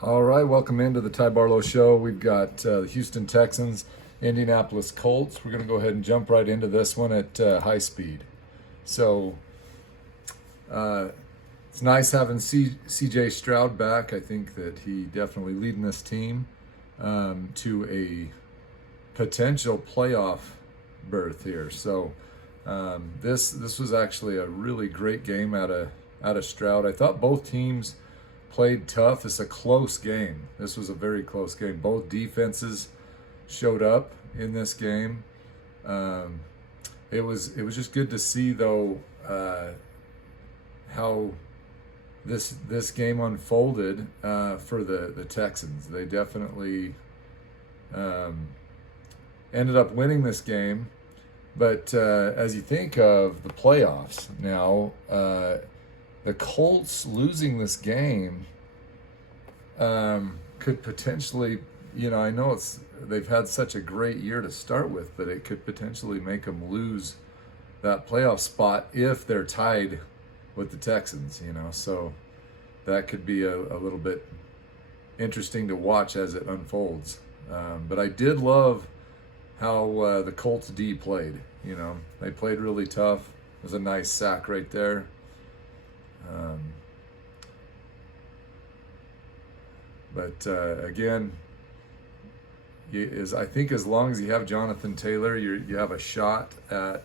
All right, welcome into the Ty Barlow Show. We've got the Houston Texans, Indianapolis Colts. We're going to go ahead and jump right into this one at high speed. So uh, it's nice having C.J. Stroud back. I think that he definitely leading this team to a potential playoff berth here. So this was actually a really great game out of Stroud. I thought both teams played tough. It's a close game. This was a very close game. Both defenses showed up in this game. It was just good to see though how this game unfolded for the Texans. They definitely ended up winning this game. But as you think of the playoffs now, the Colts losing this game could potentially, I know they've had such a great year to start with, but it could potentially make them lose that playoff spot if they're tied with the Texans, so that could be a little bit interesting to watch as it unfolds. But I did love how the Colts D played. They played really tough. It was a nice sack right there. But again, I think as long as you have Jonathan Taylor, you have a shot at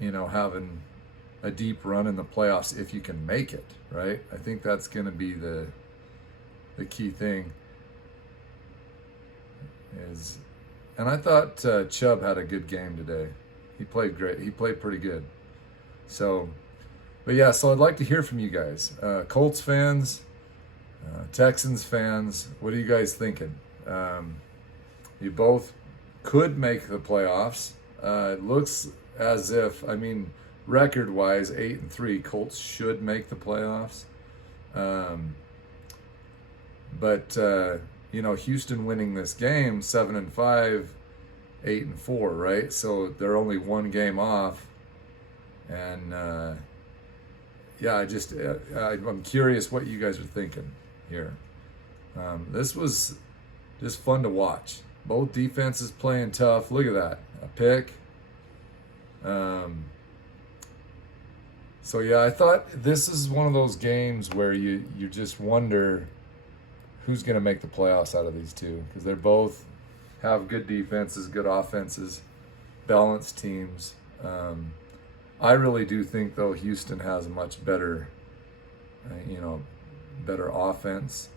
having a deep run in the playoffs if you can make it, right? I think that's going to be the key thing. And I thought Chubb had a good game today. He played great. He played pretty good. So I'd like to hear from you guys, Colts fans, Texans fans. What are you guys thinking? You both could make the playoffs. It looks as if, record-wise, 8-3, Colts should make the playoffs. But Houston winning this game, 7-5, 8-4, right? So they're only one game off, and I'm curious what you guys are thinking here. This was just fun to watch. Both defenses playing tough. Look at that, a pick. I thought this is one of those games where you just wonder who's going to make the playoffs out of these two, because they're both have good defenses, good offenses, balanced teams. I really do think, though, Houston has a much better, better offense,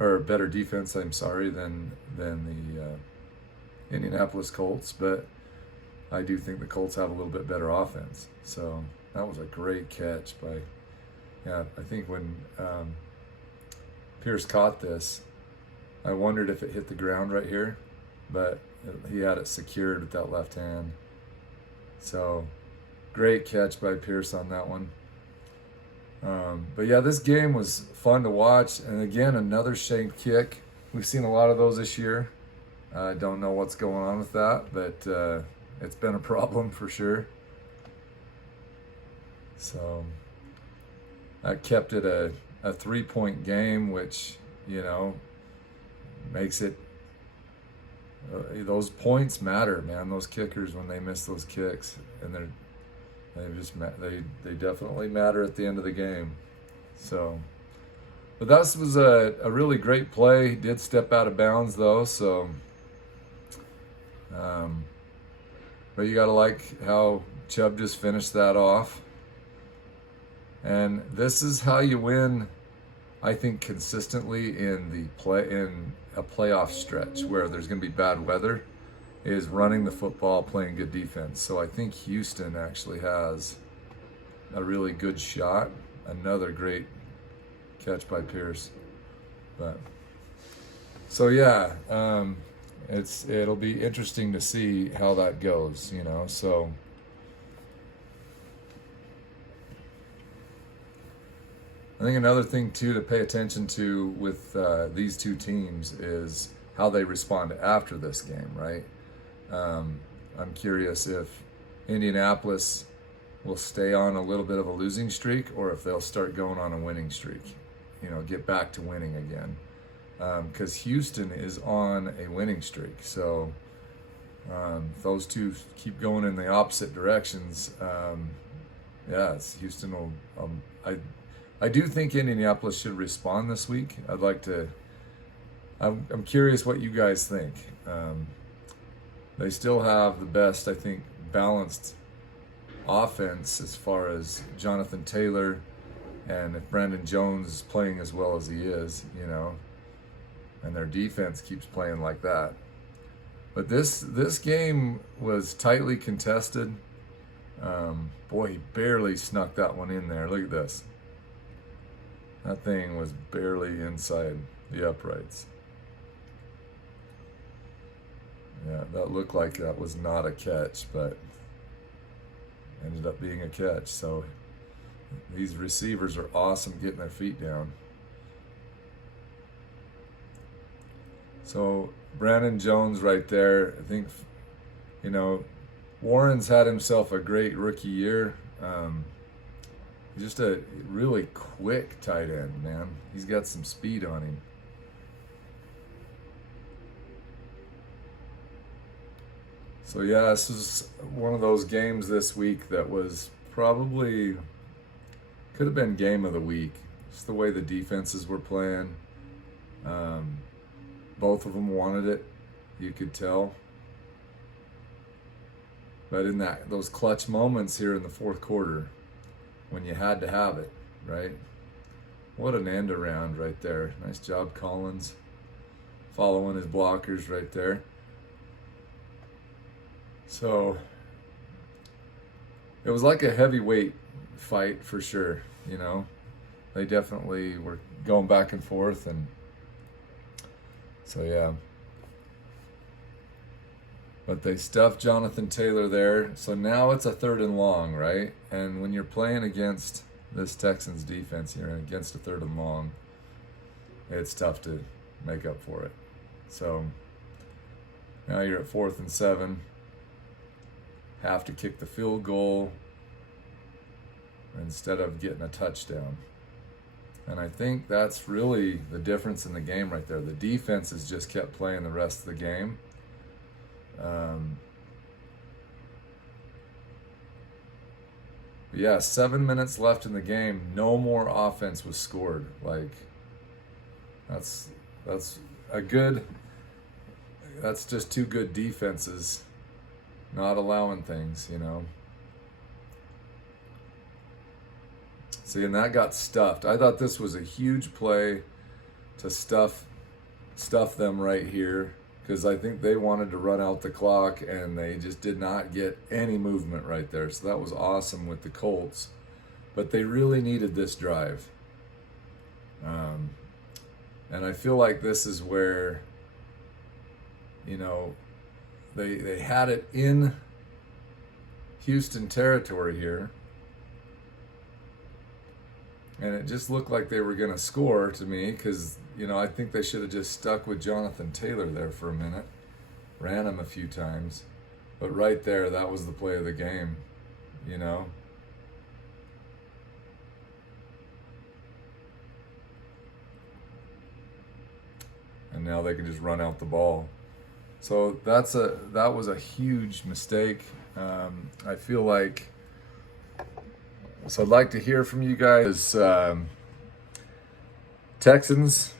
or better defense, than the Indianapolis Colts. But I do think the Colts have a little bit better offense. So that was a great catch I think when Pierce caught this, I wondered if it hit the ground right here, but he had it secured with that left hand. So great catch by Pierce on that one. This game was fun to watch. And again, another shanked kick. We've seen a lot of those this year. I don't know what's going on with that, but it's been a problem for sure. So that kept it a 3-point game, which, makes it, those points matter, man. Those kickers, when they miss those kicks, and they definitely matter at the end of the game. So, but that was a really great play. He did step out of bounds though, so but you gotta like how Chubb just finished that off. And this is how you win, I think, consistently in a playoff stretch where there's going to be bad weather, is running the football, playing good defense. So I think Houston actually has a really good shot. Another great catch by Pierce. It'll be interesting to see how that goes, so. I think another thing too to pay attention to with these two teams is how they respond after this game, right? I'm curious if Indianapolis will stay on a little bit of a losing streak or if they'll start going on a winning streak. get back to winning again. Because Houston is on a winning streak. So if those two keep going in the opposite directions, Houston will. I do think Indianapolis should respond this week. I'm curious what you guys think. They still have the best, I think, balanced offense as far as Jonathan Taylor, and if Brandon Jones is playing as well as he is, and their defense keeps playing like that. But this game was tightly contested. Boy, he barely snuck that one in there. Look at this. That thing was barely inside the uprights. Yeah, that looked like that was not a catch, but ended up being a catch. So these receivers are awesome getting their feet down. So Brandon Jones right there, I think, Warren's had himself a great rookie year. He's just a really quick tight end, man. He's got some speed on him. So yeah, this is one of those games this week that was probably, could have been game of the week. Just the way the defenses were playing. Both of them wanted it, you could tell. But in those clutch moments here in the fourth quarter, when you had to have it, right? What an end around right there. Nice job, Collins, following his blockers right there. So it was like a heavyweight fight for sure, They definitely were going back and forth, and so yeah. But they stuffed Jonathan Taylor there. So now it's a 3rd and long, right? And when you're playing against this Texans defense, you're against a 3rd and long, it's tough to make up for it. So now you're at 4th and 7. Have to kick the field goal instead of getting a touchdown. And I think that's really the difference in the game right there. The defense has just kept playing the rest of the game. Yeah, 7 minutes left in the game. No more offense was scored. That's just two good defenses not allowing things, See, and that got stuffed. I thought this was a huge play to stuff them right here, because I think they wanted to run out the clock and they just did not get any movement right there. So that was awesome with the Colts, but they really needed this drive. And I feel like this is where, they had it in Houston territory here. And it just looked like they were going to score to me, because, I think they should have just stuck with Jonathan Taylor there for a minute. Ran him a few times. But right there, that was the play of the game, And now they can just run out the ball. So that was a huge mistake. I feel like... So I'd like to hear from you guys. Texans,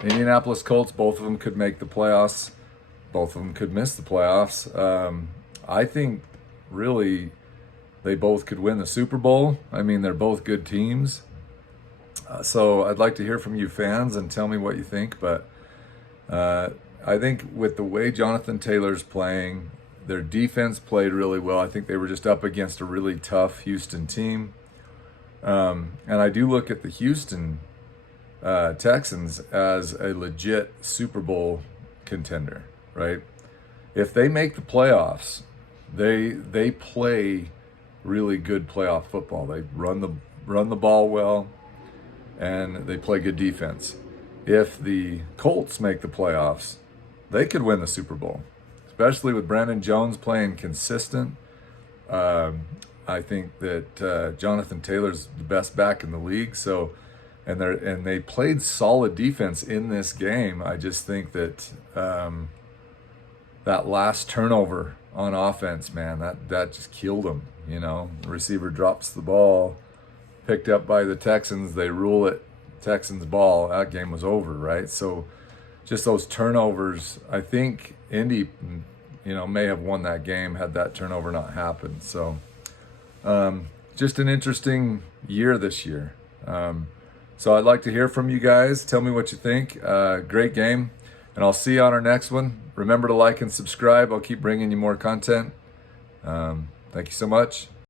Indianapolis Colts, both of them could make the playoffs. Both of them could miss the playoffs. I think really they both could win the Super Bowl. I mean, they're both good teams. So I'd like to hear from you fans and tell me what you think. But I think with the way Jonathan Taylor's playing, their defense played really well. I think they were just up against a really tough Houston team. And I do look at the Houston Texans as a legit Super Bowl contender, right? If they make the playoffs, they play really good playoff football. They run the ball well, and they play good defense. If the Colts make the playoffs, they could win the Super Bowl, especially with Brandon Jones playing consistent. I think that Jonathan Taylor's the best back in the league. So, and they played solid defense in this game. I just think that that last turnover on offense, man, that just killed them. The receiver drops the ball, picked up by the Texans. They rule it Texans ball. That game was over, right? So just those turnovers, I think Indy, may have won that game had that turnover not happened. So just an interesting year this year. So I'd like to hear from you guys. Tell me what you think. Great game. And I'll see you on our next one. Remember to like and subscribe. I'll keep bringing you more content. Thank you so much.